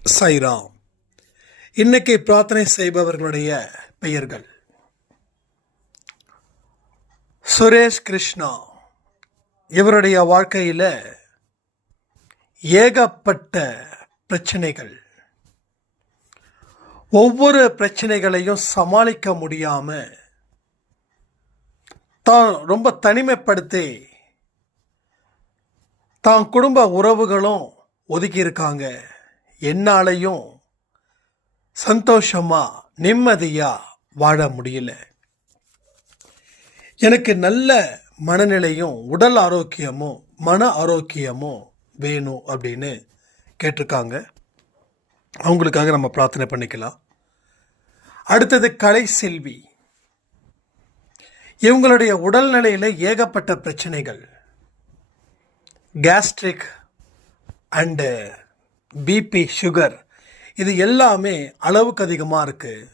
சாய்ராம். இன்னைக்கு பிரார்த்தனை செய்பவர்களுடைய பெயர்கள்: சுரேஷ் கிருஷ்ணா. இவருடைய வாழ்க்கையில் ஏகப்பட்ட பிரச்சனைகள். ஒவ்வொரு பிரச்சனைகளையும் சமாளிக்க முடியாம தான் ரொம்ப தனிமைப்படுத்தி தான் குடும்ப உறவுகளும் ஒதுக்கி இருக்காங்க. என்னாலையும் சந்தோஷமா நிம்மதியா வாழ முடியல. எனக்கு நல்ல மனநிலையும் உடல் ஆரோக்கியமும் மன ஆரோக்கியமும் வேணும் அப்படின்னு கேட்டிருக்காங்க. அவங்களுக்காக நம்ம பிரார்த்தனை பண்ணிக்கலாம். அடுத்தது கலை செல்வி. இவங்களுடைய உடல்நிலையில் ஏகப்பட்ட பிரச்சனைகள். கேஸ்ட்ரிக் அண்டு பிபி, சுகர், இது எல்லாமே அளவுக்கு அதிகமாக இருக்குது.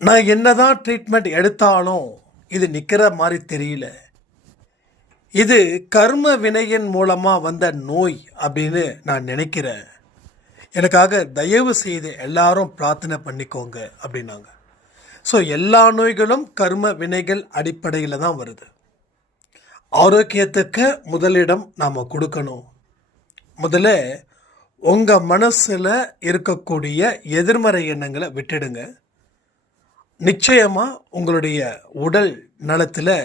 நான் என்னதான் ட்ரீட்மெண்ட் எடுத்தாலும் இது நிற்கிற மாதிரி தெரியல. இது கர்ம வினையின் மூலமாக வந்த நோய் அப்படின்னு நான் நினைக்கிறேன். எனக்காக தயவு செய்து எல்லாரும் பிரார்த்தனை பண்ணிக்கோங்க அப்படின்னாங்க. ஸோ எல்லா நோய்களும் கர்ம வினைகள் அடிப்படையில் தான் வருது. ஆரோக்கியத்துக்கு முதலிடம் நாம் கொடுக்கணும். முதல்ல உங்கள் மனசில் இருக்கக்கூடிய எதிர்மறை எண்ணங்களை விட்டுடுங்க. நிச்சயமாக உங்களுடைய உடல் நலத்தில்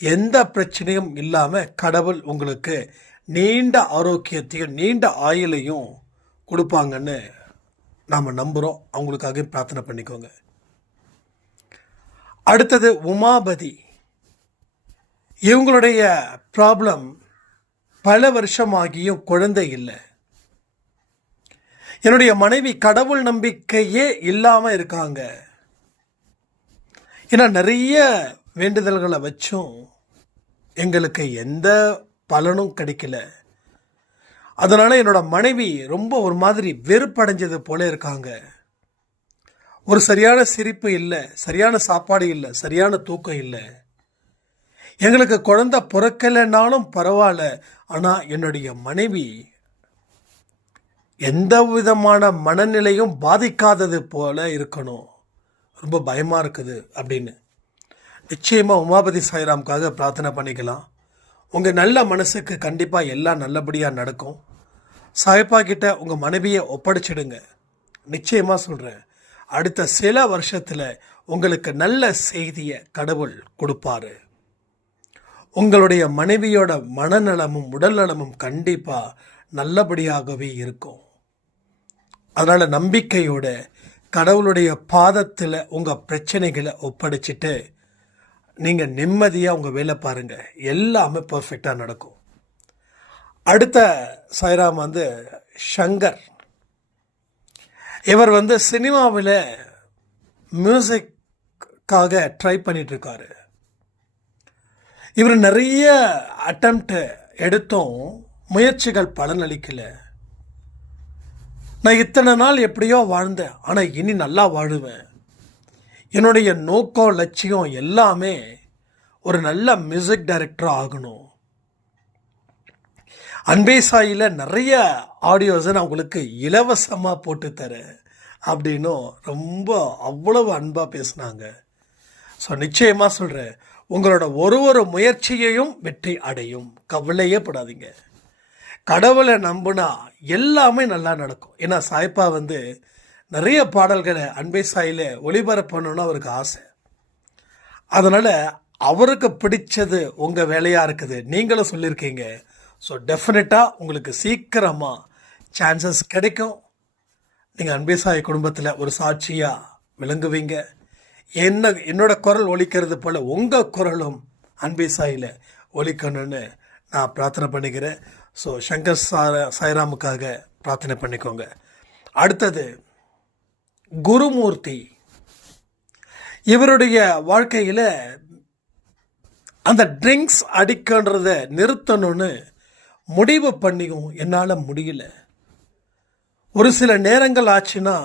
எந்த பிரச்சனையும் இல்லாமல் கடவுள் உங்களுக்கு நீண்ட ஆரோக்கியத்தையும் நீண்ட ஆயுளையும் கொடுப்பாங்கன்னு நாம் நம்புகிறோம். அவங்களுக்காக பிரார்த்தனை பண்ணிக்கோங்க. அடுத்தது உமாபதி. இவங்களுடைய ப்ராப்ளம் பல வருஷமாகியும் குழந்தை இல்லை. என்னுடைய மனைவி கடவுள் நம்பிக்கையே இல்லாமல் இருக்காங்க. ஏன்னா நிறைய வேண்டுதல்களை வச்சும் எங்களுக்கு எந்த பலனும் கிடைக்கல. அதனால் என்னோட மனைவி ரொம்ப ஒரு மாதிரி வெறுப்படைஞ்சது போல இருக்காங்க. ஒரு சரியான சிரிப்பு இல்லை, சரியான சாப்பாடு இல்லை, சரியான தூக்கம் இல்லை. எங்களுக்கு குழந்தை பிறக்கலைன்னாலும் பரவாயில்ல, ஆனால் என்னுடைய மனைவி எந்த விதமான மனநிலையும் பாதிக்காதது போல இருக்கணும். ரொம்ப பயமாக இருக்குது அப்படின்னு நிச்சயமாக உமாபதி சாய்ராமுக்காக பிரார்த்தனை பண்ணிக்கலாம். உங்கள் நல்ல மனசுக்கு கண்டிப்பாக எல்லாம் நல்லபடியாக நடக்கும். சாய்ப்பா கிட்ட உங்கள் மனைவியை ஒப்படைச்சிடுங்க. நிச்சயமாக சொல்கிறேன், அடுத்த சில வருஷத்தில் உங்களுக்கு நல்ல செய்தியை கடவுள் கொடுப்பாரு. உங்களுடைய மனைவியோட மனநலமும் உடல் நலமும் கண்டிப்பாக நல்லபடியாகவே இருக்கும். அதனால் நம்பிக்கையோட கடவுளுடைய பாதத்தில் உங்கள் பிரச்சனைகளை ஒப்படைச்சிட்டு நீங்கள் நிம்மதியாக உங்கள் வேலை பாருங்கள். எல்லாமே பர்ஃபெக்டாக நடக்கும். அடுத்த சாய்ராம் சங்கர். இவர் சினிமாவில் மியூசிக்காக ட்ரை பண்ணிகிட்ருக்காரு. இவர் நிறைய அட்டம்ப்ட் எடுத்தும் முயற்சிகள் பலனளிக்கலை. நான் இத்தனை நாள் எப்படியோ வாழ்ந்தேன், ஆனால் இனி நல்லா வாழுவேன். என்னுடைய நோக்கம் லட்சியம் எல்லாமே ஒரு நல்ல மியூசிக் டைரக்டர் ஆகணும். அன்பே சாயில் நிறைய ஆடியோஸை நான் உங்களுக்கு இலவசமாக போட்டு தரேன் அப்படின்னும் ரொம்ப அவ்வளவு அன்பாக பேசினாங்க. ஸோ நிச்சயமாக சொல்கிறேன், உங்களோட ஒரு முயற்சியையும் வெற்றி அடையும். கவலையே படாதீங்க. கடவுளை நம்பினா எல்லாமே நல்லா நடக்கும். ஏன்னா சாய்ப்பா நிறைய பாடல்களை அன்பே சாயில் ஒளிபரப்பணும்னு அவருக்கு ஆசை. அதனால் அவருக்கு பிடிச்சது உங்கள் வேலையாக இருக்குது. நீங்களும் சொல்லியிருக்கீங்க. ஸோ டெஃபினட்டாக உங்களுக்கு சீக்கிரமாக சான்சஸ் கிடைக்கும். நீங்கள் அன்பே சாய் குடும்பத்தில் ஒரு சாட்சியாக விளங்குவீங்க. என்னோட குரல் ஒலிக்கிறது போல் உங்கள் குரலும் அன்பே சாயில் ஒலிக்கணும்னு நான் பிரார்த்தனை பண்ணிக்கிறேன். ஸோ சங்கர் சாய்ராமுக்காக பிரார்த்தனை பண்ணிக்கோங்க. அடுத்தது குருமூர்த்தி. இவருடைய வாழ்க்கையில் அந்த ட்ரிங்க்ஸ் அடிக்கன்றதை நிறுத்தணும்னு முடிவு பண்ணியும் என்னால் முடியல. ஒரு சில நேரங்கள் ஆச்சுன்னா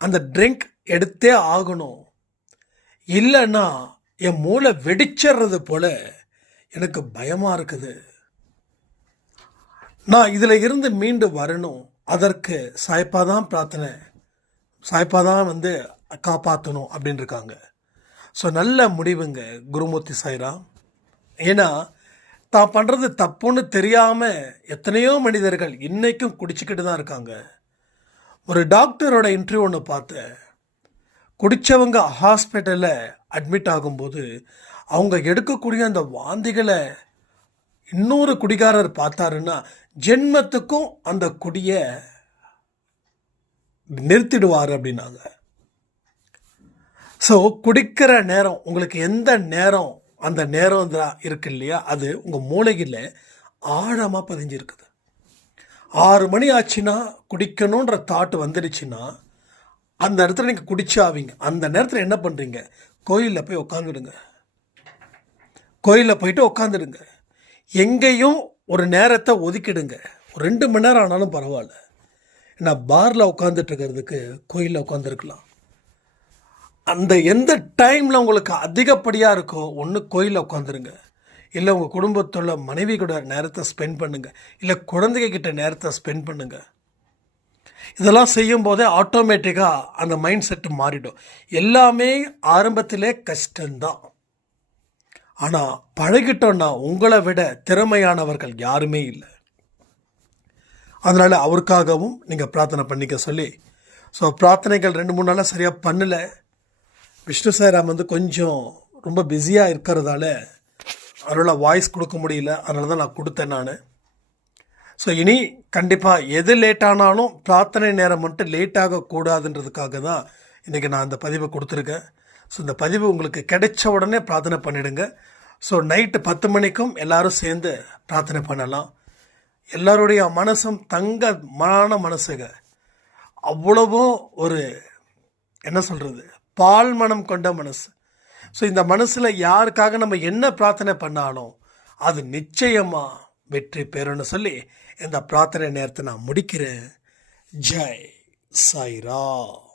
அந்த ட்ரிங்க் எடுத்தே ஆகணும், இல்லைன்னா என் மூளை வெடிச்சிடுறது போல எனக்கு பயமாக இருக்குது. நான் இதில் இருந்து மீண்டு வரணும், அதற்கு சாய்ப்பாதான் பிரார்த்தனை, சாய்ப்பாதான் காப்பாற்றணும் அப்படின்னு இருக்காங்க. ஸோ நல்ல முடிவுங்க குருமூர்த்தி சாய்ராம். ஏன்னா தான் பண்ணுறது தப்புன்னு தெரியாமல் எத்தனையோ மனிதர்கள் இன்றைக்கும் குடிச்சிக்கிட்டு தான் இருக்காங்க. ஒரு டாக்டரோட இன்டர்வியூ ஒன்று பார்த்தேன். குடித்தவங்க ஹாஸ்பிட்டலில் அட்மிட் ஆகும்போது அவங்க எடுக்கக்கூடிய அந்த வாந்திகளை இன்னொரு குடிகாரர் பார்த்தாருன்னா ஜென்மத்துக்கும் அந்த குடியை நிறுத்திடுவார் அப்படின்னாங்க. ஸோ குடிக்கிற நேரம், உங்களுக்கு எந்த நேரம் அந்த நேரம் இருக்கு இல்லையா, அது உங்கள் மூளையில் ஆழமாக பதிஞ்சிருக்குது. 6 மணி ஆச்சுன்னா குடிக்கணுன்ற தாட்டு வந்துடுச்சுன்னா அந்த இடத்துல நீங்கள் குடிச்சாவீங்க. அந்த நேரத்தில் என்ன பண்ணுறீங்க, கோயிலில் போய் உட்காந்துடுங்க. கோயிலில் போயிட்டு உட்காந்துடுங்க. எங்கேயும் ஒரு நேரத்தை ஒதுக்கிடுங்க. ஒரு 2 மணி நேரம் ஆனாலும் பரவாயில்ல. ஏன்னா பாரில் உட்காந்துட்டு இருக்கிறதுக்கு கோயிலில் உட்காந்துருக்கலாம். அந்த எந்த டைமில் உங்களுக்கு அதிகப்படியாக இருக்கோ ஒன்று கோயிலில் உட்காந்துருங்க, இல்லை உங்கள் குடும்பத்துள்ள மனைவி கூட நேரத்தை ஸ்பெண்ட் பண்ணுங்கள், இல்லை குழந்தைங்க கிட்ட நேரத்தை ஸ்பெண்ட் பண்ணுங்கள். இதெல்லாம் செய்யும்போதே ஆட்டோமேட்டிக்காக அந்த மைண்ட் செட்டு மாறிடும். எல்லாமே ஆரம்பத்திலே கஷ்டம்தான், ஆனால் பழகிட்டோன்னா உங்களை விட திறமையானவர்கள் யாருமே இல்லை. அதனால் அவருக்காகவும் நீங்கள் பிரார்த்தனை பண்ணிக்க சொல்லி, ஸோ பிரார்த்தனைகள் 2-3 நாளாக சரியாக பண்ணலை. விஷ்ணு சாய்ராம் கொஞ்சம் ரொம்ப பிஸியாக இருக்கிறதால அவரால் வாய்ஸ் கொடுக்க முடியல, அதனால தான் நான் கொடுத்தேன் நான். ஸோ இனி கண்டிப்பாக எது லேட்டானாலும் பிரார்த்தனை நேரம் மட்டும் லேட் ஆகக்கூடாதுன்றதுக்காக தான் இன்றைக்கி நான் அந்த பதிவை கொடுத்துருக்கேன். ஸோ இந்த பதிவு உங்களுக்கு கிடைச்ச உடனே பிரார்த்தனை பண்ணிவிடுங்க. ஸோ நைட்டு 10 மணிக்கும் எல்லோரும் சேர்ந்து பிரார்த்தனை பண்ணலாம். எல்லோருடைய மனசும் தங்கமான மனசுங்க, அவ்வளவும் ஒரு என்ன சொல்கிறது, பால் மனம் கொண்ட மனசு. ஸோ இந்த மனசில் யாருக்காக நம்ம என்ன பிரார்த்தனை பண்ணாலும் அது நிச்சயமாக வெற்றி பெறும்னு சொல்லி இந்த பிரார்த்தனை நேரத்தை நான் முடிக்கிறேன். ஜெய் சாய்ராம்.